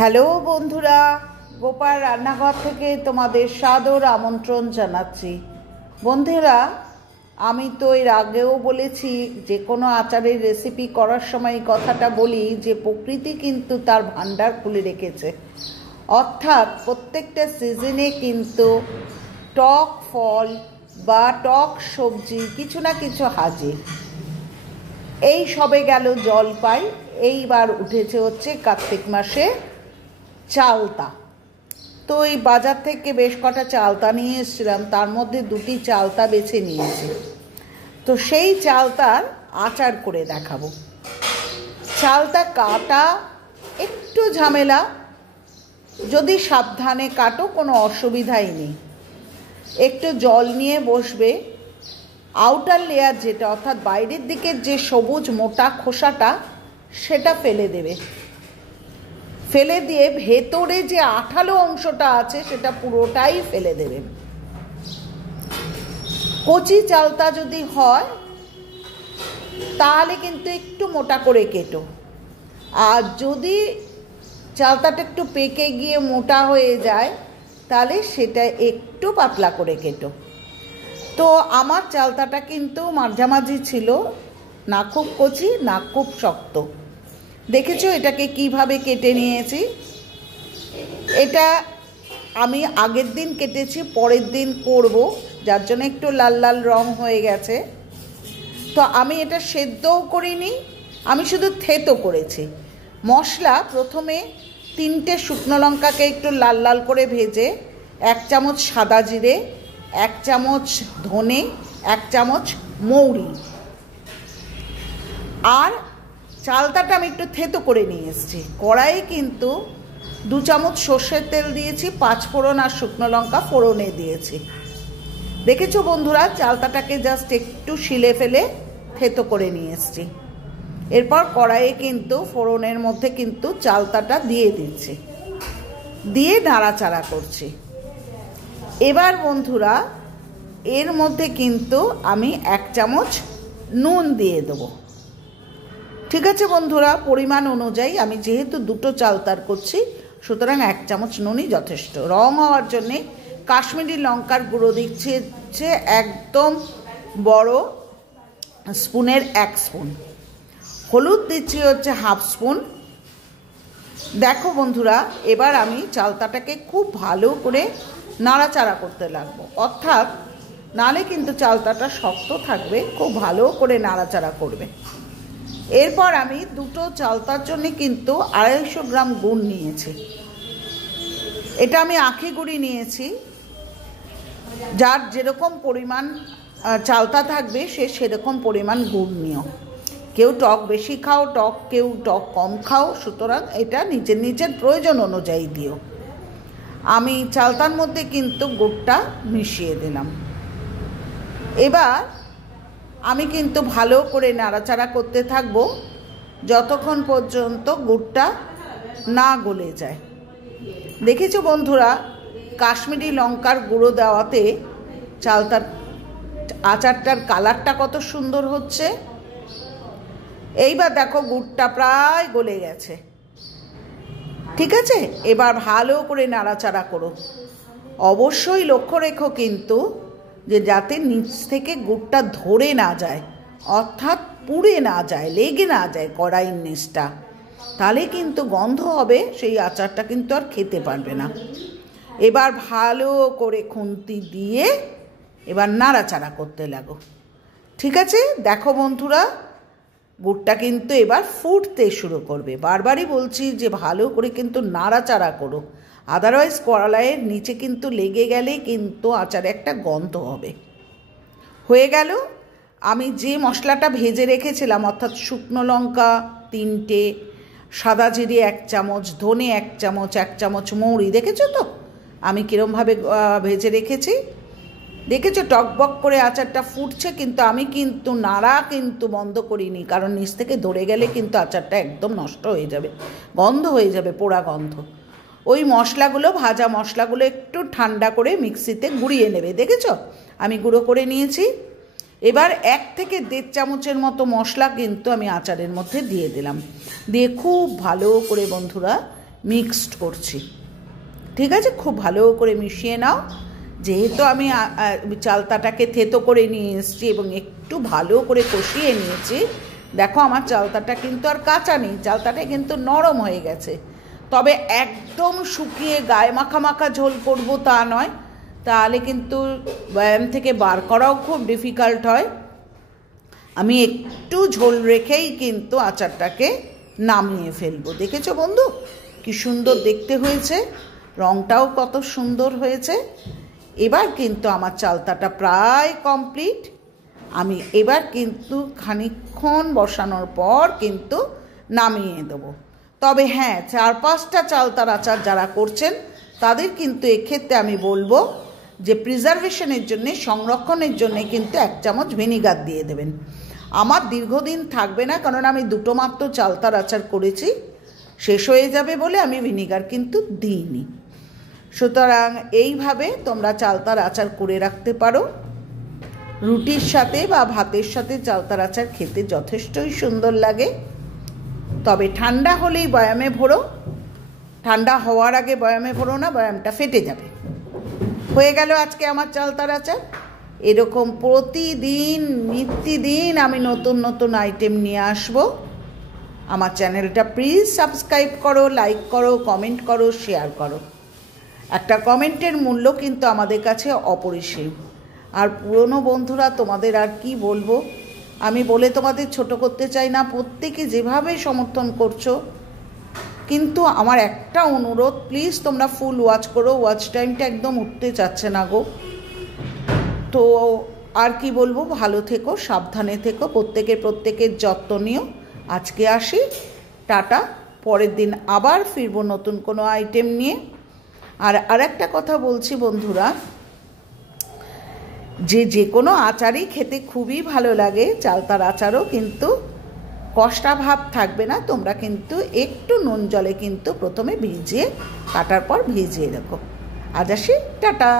Hello বন্ধুরা, গোপাল রান্নাঘর থেকে তোমাদের সাদর আমন্ত্রণ জানাচ্ছি। বন্ধুরা, আমি তো এর আগেও বলেছি, যে কোনো আচারের রেসিপি করার সময় এই কথাটা বলি যে প্রকৃতি কিন্তু তার ভান্ডার খুলে রেখেছে। অর্থাৎ প্রত্যেকটা সিজনে কিন্তু টক ফল বা টক সবজি কিছু না কিছু হাজির। এই সবে গেল জলপাই, এইবার উঠেছে হচ্ছে কার্তিক মাসে চালতা। তো এই বাজার থেকে বেশ কটা চালতা নিয়ে এসেছিলাম, তার মধ্যে দুটি চালতা বেছে নিয়েছি। তো সেই চালতার আচার করে দেখাবো। চালতা কাটা একটু ঝামেলা, যদি সাবধানে কাটো কোনো অসুবিধাই নেই। একটু জল নিয়ে বসবে, আউটার লেয়ার যেটা অর্থাৎ বাইরের দিকের যে সবুজ মোটা খোসাটা সেটা ফেলে দেবে। ফেলে দিয়ে ভেতরে যে আঠালো অংশটা আছে সেটা পুরোটাই ফেলে দেবে। কচি চালতা যদি হয় তাহলে কিন্তু একটু মোটা করে কেটো, আর যদি চালতাটা একটু পেকে গিয়ে মোটা হয়ে যায় তাহলে সেটা একটু পাতলা করে কেটো। তো আমার চালতাটা কিন্তু মাঝামাঝি ছিল, না খুব কচি না খুব শক্ত। দেখেছো এটাকে কিভাবে কেটে নিয়েছি? এটা আমি আগের দিন কেটেছি, পরের দিন করব, যার জন্য একটু লাল লাল রং হয়ে গেছে। তো আমি এটা সেদ্ধও করিনি, আমি শুধু থেতো করেছি। মশলা প্রথমে 3টে শুকনো লঙ্কাকে একটু লাল লাল করে ভেজে 1 চামচ সাদা জিরে, 1 চামচ ধনে, 1 চামচ মৌরি, আর চালতাটা আমি একটু থেতো করে নিয়ে এসেছি। কড়াইয়ে কিন্তু 2 চামচ সর্ষের তেল দিয়েছি, 5 ফোড়ন আর শুকনো লঙ্কা ফোড়নে দিয়েছি। দেখেছো বন্ধুরা, চালতাটাকে জাস্ট একটু শিলে ফেলে থেতো করে নিয়ে এসেছি। এরপর কড়াইয়ে কিন্তু ফোড়নের মধ্যে কিন্তু চালতাটা দিয়ে দিচ্ছি, দিয়ে নাড়াচাড়া করছি। এবার বন্ধুরা এর মধ্যে কিন্তু আমি 1 চামচ নুন দিয়ে দেবো। ঠিক আছে বন্ধুরা, পরিমাণ অনুযায়ী, আমি যেহেতু 2টো চালতার করছি সুতরাং 1 চামচ নুনই যথেষ্ট। রং হওয়ার জন্যে কাশ্মীরি লঙ্কার গুঁড়ো দিচ্ছে হচ্ছে একদম বড় স্পুনের 1 স্পুন, হলুদ দিচ্ছি হচ্ছে 1/2 স্পুন। দেখো বন্ধুরা, এবার আমি চালতাটাকে খুব ভালো করে নাড়াচাড়া করতে লাগবো, অর্থাৎ নালে কিন্তু চালতাটা শক্ত থাকবে, খুব ভালো করে নাড়াচাড়া করবে। এরপর আমি 2টো চালতার জন্য কিন্তু 250 গ্রাম গুড় নিয়েছি। এটা আমি আখি গুড়ি নিয়েছি, যার যেরকম পরিমাণ চালতা থাকবে সে সেরকম পরিমাণ গুড় নিও। কেউ টক বেশি খাও, কেউ টক কম খাও, সুতরাং এটা নিজের নিজের প্রয়োজন অনুযায়ী দিও। আমি চালতার মধ্যে কিন্তু গুড়টা মিশিয়ে দিলাম। এবার আমি কিন্তু ভালো করে নাড়াচাড়া করতে থাকবো যতক্ষণ পর্যন্ত গুড়টা না গলে যায়। দেখেছো বন্ধুরা, কাশ্মীরি লঙ্কার গুঁড়ো দেওয়াতে চালতার আচারটার কালারটা কত সুন্দর হচ্ছে। এইবার দেখো গুড়টা প্রায় গলে গেছে। ঠিক আছে, এবার ভালো করে নাড়াচাড়া করো। অবশ্যই লক্ষ্য রেখো কিন্তু যে যাতে নিচ থেকে গুড়টা ধরে না যায়, অর্থাৎ পুড়ে না যায়, লেগে না যায় কড়াইয়ের নিচটা, তাহলে কিন্তু গন্ধ হবে, সেই আচারটা কিন্তু আর খেতে পারবে না। এবার ভালো করে খুন্তি দিয়ে এবার নাড়াচাড়া করতে লাগো। ঠিক আছে, দেখো বন্ধুরা, গুড়টা কিন্তু এবার ফুটতে শুরু করবে। বারবারই বলছি যে ভালো করে কিন্তু নাড়াচাড়া করো, আদারওয়াইজ কড়াইয়ের নিচে কিন্তু লেগে গেলে কিন্তু আচারে একটা গন্ধ হবে। হয়ে গেল। আমি যে মশলাটা ভেজে রেখেছিলাম, অর্থাৎ শুকনো লঙ্কা 3টে, সাদা জিরে 1 চামচ, ধনে 1 চামচ, 1 চামচ মৌরি, দেখেছো তো আমি কীরমভাবে ভেজে রেখেছি। দেখেছো টকবক করে আচারটা ফুটছে, কিন্তু আমি কিন্তু নাড়া কিন্তু বন্ধ করিনি, কারণ নিচ থেকে ধরে গেলে কিন্তু আচারটা একদম নষ্ট হয়ে যাবে, গন্ধ হয়ে যাবে, পোড়া গন্ধ। ওই মশলাগুলো, ভাজা মশলাগুলো একটু ঠান্ডা করে মিক্সিতে গুঁড়িয়ে নেবে। দেখেছো আমি গুঁড়ো করে নিয়েছি। এবার 1 থেকে 1.5 চামচের মতো মশলা কিন্তু আমি আচারের মধ্যে দিয়ে দিলাম, দিয়ে খুব ভালো করে বন্ধুরা মিক্সড করছি। ঠিক আছে, খুব ভালো করে মিশিয়ে নাও। যেহেতু আমি চালতাটাকে থেতো করে নিয়ে এসেছি এবং একটু ভালো করে কষিয়ে নিয়েছি, দেখো আমার চালতাটা কিন্তু আর কাঁচা নেই, চালতাটা কিন্তু নরম হয়ে গেছে। তবে একদম শুকিয়ে গায়ে মাখা মাখা ঝোল করবো তা নয়, তাহলে কিন্তু ব্যায়াম থেকে বার করাও খুব ডিফিকাল্ট হয়। আমি একটু ঝোল রেখেই কিন্তু আচারটাকে নামিয়ে ফেলবো। দেখেছো বন্ধু কি সুন্দর দেখতে হয়েছে, রঙটাও কত সুন্দর হয়েছে। এবার কিন্তু আমার চালতাটা প্রায় কমপ্লিট। আমি এবার কিন্তু খানিকক্ষণ বসানোর পর কিন্তু নামিয়ে দেবো। তবে হ্যাঁ, 4-5টা চালতার আচার যারা করছেন তাদের কিন্তু এক্ষেত্রে আমি বলবো যে প্রিজারভেশনের জন্যে, সংরক্ষণের জন্যে কিন্তু 1 চামচ ভিনিগার দিয়ে দেবেন। আমার দীর্ঘদিন থাকবে না, কারণ আমি 2টো মাত্র চালতার আচার করেছি, শেষ হয়ে যাবে বলে আমি ভিনিগার কিন্তু দিইনি। সুতরাং এইভাবে তোমরা চালতার আচার করে রাখতে পারো। রুটির সাথে বা ভাতের সাথে চালতার আচার খেতে যথেষ্টই সুন্দর লাগে। তবে ঠান্ডা হলেই বয়ামে ভরো, ঠান্ডা হওয়ার আগে বয়ামে ভরো না, বয়ামটা ফেটে যাবে। হয়ে গেল আজকে আমার চালতার আচার। এরকম প্রতিদিন নিত্যদিন আমি নতুন নতুন আইটেম নিয়ে আসব। আমার চ্যানেলটা প্লিজ সাবস্ক্রাইব করো, লাইক করো, কমেন্ট করো, শেয়ার করো। একটা কমেন্টের মূল্য কিন্তু আমাদের কাছে অপরিসীম। আর পুরনো বন্ধুরা, তোমাদের আর কি বলবো, আমি বলে তোমাদের ছোট করতে চাই না, প্রত্যেকে যেভাবে সমর্থন করছো। কিন্তু আমার একটা অনুরোধ, প্লিজ তোমরা ফুল ওয়াচ করো, ওয়াচ টাইমটা একদম উঠতে চাচ্ছে না গো। তো আর কি বলবো, ভালো থেকো, সাবধানে থেকো, প্রত্যেকের যত্ন নিও। আজকে আসি, টাটা। পরের দিন আবার ফিরবো নতুন কোনো আইটেম নিয়ে। আর একটা কথা বলছি বন্ধুরা, যে কোনো আচারই খেতে খুবই ভালো লাগে, চালতার আচারও কিন্তু কষ্টা ভাব থাকবে না। তোমরা কিন্তু একটু নুন জলে কিন্তু প্রথমে ভিজিয়ে, কাটার পর ভিজিয়ে রাখো। আজ আসি, টাটা।